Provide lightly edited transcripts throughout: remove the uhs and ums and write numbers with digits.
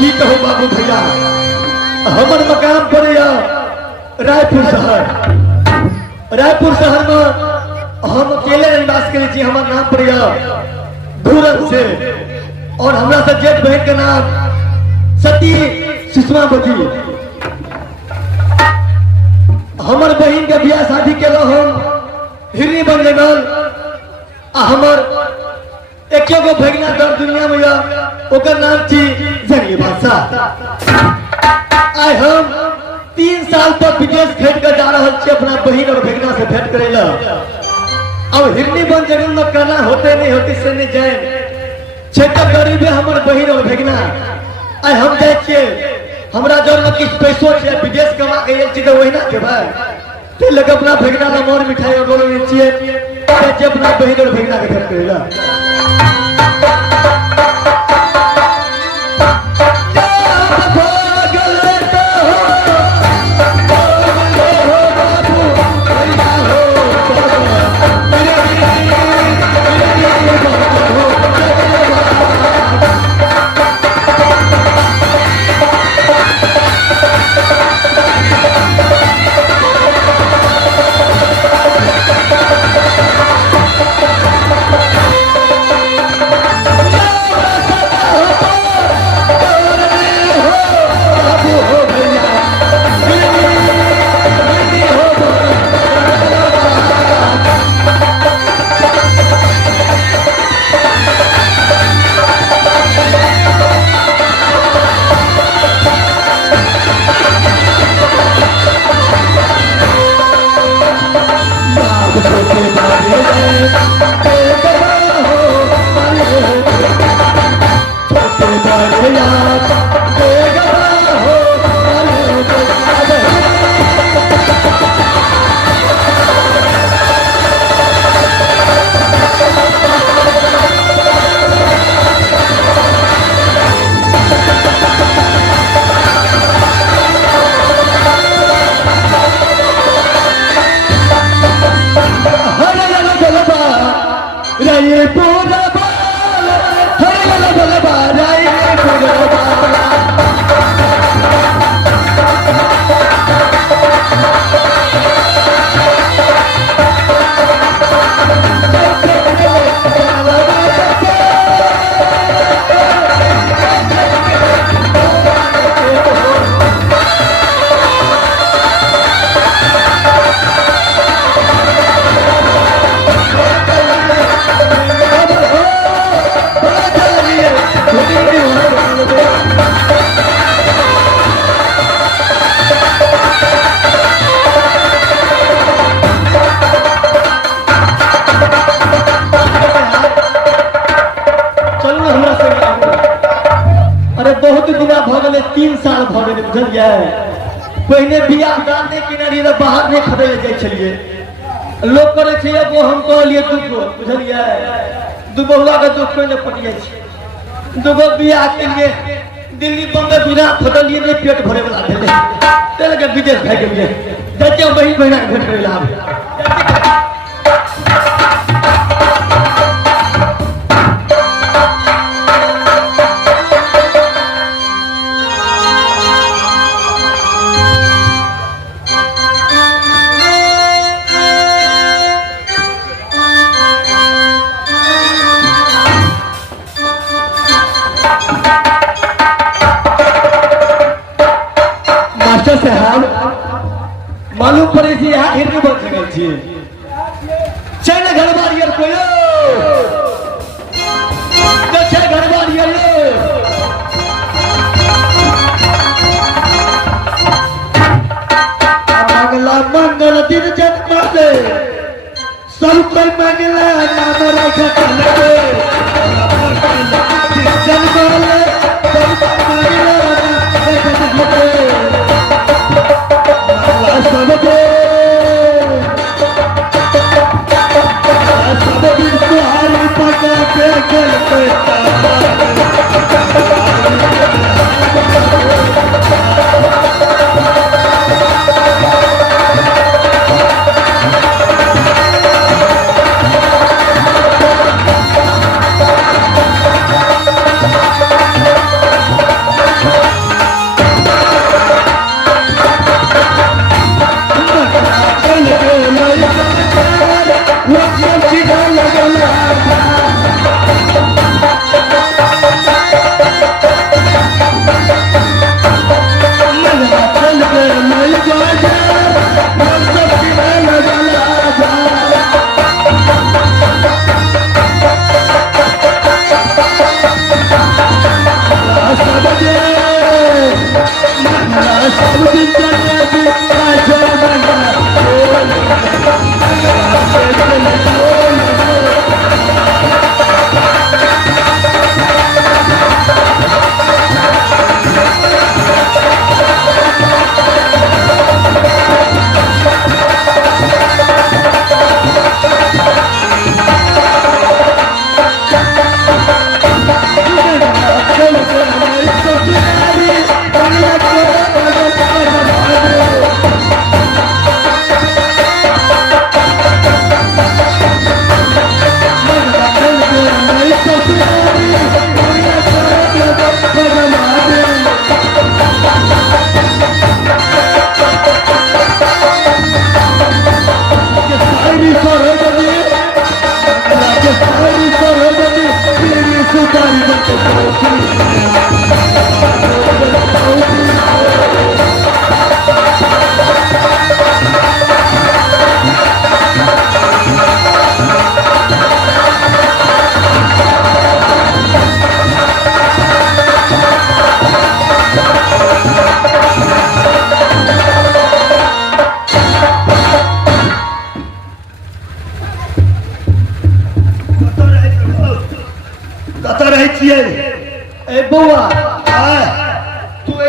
की कहो बाबू भैया, हमर मकाम पर रायपुर शहर। रायपुर शहर में हम अकेले निवास करे छी। हमार नाम पर धूरत से और हमरा से जेठ बहन के नाम सती सुषमावती। हमर बहन के बियाह शादी के हम हिरनी बन लगल। हमर एक गो भगना दर दुनिया में ओकर नाम थी जंगली बादशाह। आइ हम 3 साल पर विदेश खेल कर जा रहा छी अपना बहन और भगना से भेंट करे ला। अब हिरनी बन जरूर में करना होते नहीं होती से नहीं जाए क्षेत्र गरीब है हमर बहन और भगना। आइ हम जाए छिए हमरा जोर में किछ पैसो छै विदेश कमा के आइल छी तो वही ना देबै ते लग अपना भगना ला मोर मिठाई और बोलो छिए जे अपना बहन और भगना के भेंट करे ला। पहले बियाह दाने किनारी बाहर नहीं खड़े जाए छलिए लोग करे छे एगो हम कहलिए दुगो बुझलिए दुगो हुआ के दुख पे पटिए छे दुगो बियाह के लिए दिल्ली बम्बई बिना फटलिए नहीं पेट भरे वाला भेले तेल के विदेश भाग गेलिए जाके बहिन बहिना के भेंट करे ला। मालूम पड़े थी यहाँ हिरनी बन सकल छी चल घर बार यार कोई तो चल घर बार यार मंगला मंगल दिन जन्म दे सब कोई मंगला नाम रखा चले जन्म ले सब कोई मंगला नाम रखा चले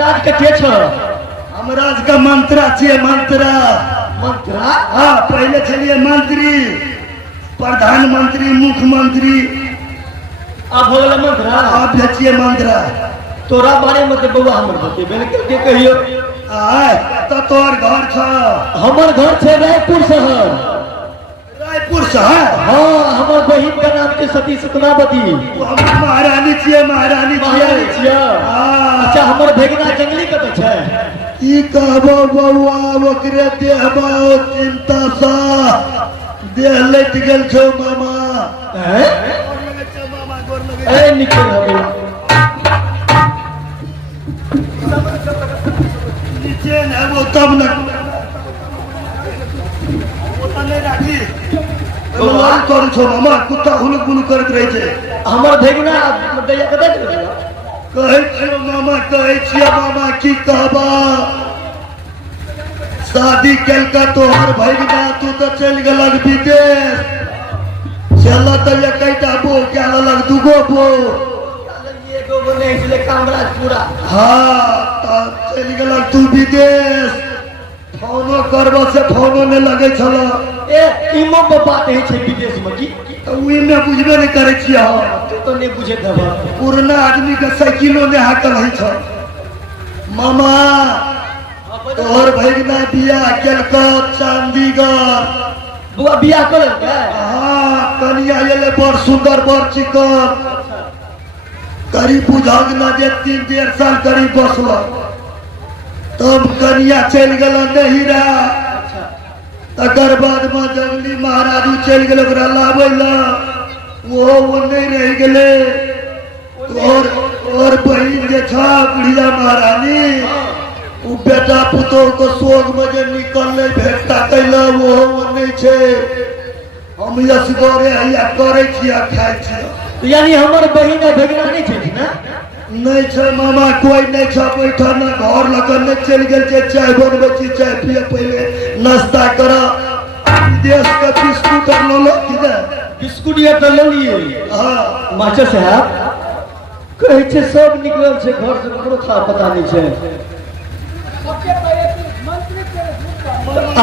राज के छ हम राज का मंत्रा छियै मंत्रा मंत्रा हाँ पहले चलिए मंत्री प्रधानमंत्री मुख्यमंत्री अब हो गेल मंत्रा आप छियै मंत्रा तोरा बारे में तो बउआ हमर बतेबे ने करके कहियो आय तो तोर घर छ हमर घर छे रायपुर शहर रायपुर शहर हाँ हमर बहिन का नाम के सती सतनावती हम महारानी छियै महारानी महारानी छियै छिया हाँ अच्छा हमर भेगना जंगली कत छै की कहबो बउआ ओकरे देहबा चिंता सा देह लैट गेल छौ मामा हैं ए निकल हबे नीचे न वो तब न ओता नहीं राखी मलाल करू छौ मामा कुत्ता हुलुक बुलुक करत रहे छै हमर भेगना दैया कत छै कहै छियो मामा कहै छियो मामा की कहबा शादी केलका तोहर भैगना तू तो चल गेलक विदेश चल तो एकैटा बो क्या लग दुगो बो एगो बोले इसले कामराज पूरा हाँ तो चल गेलक तू विदेश फोनो करबो से फोनो नहीं लगे छल ए इमो बात है छै विदेश में की तो उही में बुझबे नहीं करे छियै हम तू तो नहीं बुझे दबा पुरना आदमी के साइकिलो ने हाकल है छ मामा तोहर भैगना बियाह केलक चंडीगढ़ बुआ बियाह कर के हाँ कनिया एले बड़ सुंदर बड़ चिकन करीब बुझाग न जे 3-1.5 साल करीब बसल तब कनिया चल गेल नहिरा तकर बाद में जंगली महाराजू चल गेल ओकरा लाबै ला वो नहीं रह गेले और बहिन जे छ बुढ़िया महारानी उ बेटा पुतोह को सोग में जे निकलले भेंटा कैला वो नहीं छे हम यसगरे हैया करे छियै खाइ छियै यानी हमर बहिन भेगना नहीं छै ना नहीं छे मामा कोई नहीं छ बैठा ना घर लगन नहीं चल गेल छै चाय बनबै छी चाय पिए पहले नाश्ता कर देश का बिस्कुट और लो कि ना बिस्कुट ये तो ले लिए हां मास्टर साहब कहै छै सब निकलल छै घर से ककरो था पता नहीं छै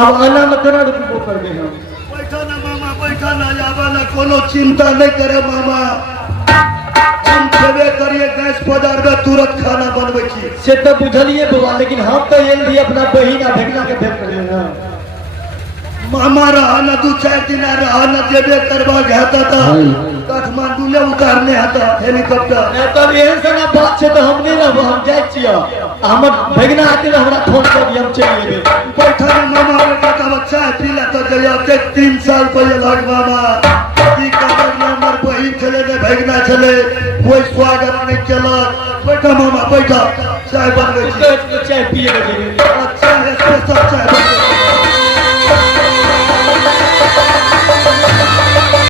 अब आना में केना रुकबो करबे हम बैठा ना मामा बैठा ना आबा ना कोनो चिंता नहीं करे मामा हम छेबे करिए गैस पदार में तुरंत खाना बनबै छी से तो बुझलिए बउआ लेकिन हम तो एल रही अपना बहिन आ भेगना के भेंट कर लेना मामा रहा न 2-4 दिन रहा न जेबे करबा हेता त काठमांडू ले उतारने हेता हेलीकॉप्टर नहीं तब एहन सना बात छै तो हम नहीं रहब हम जाय छियै हमर भेगना आके हमरा फोन कर दिया हम चल जेबे बैठा ना मामा बेटा तब चाय पी ले तो जया 3 साल पहले लग मामा की कहब नंबर बहिन चले ने भेगना चले कोई स्वागत नहीं केलक बैठा मामा बैठा चाय बनबै छी चाय पिए के जेबे अच्छा है सब चाय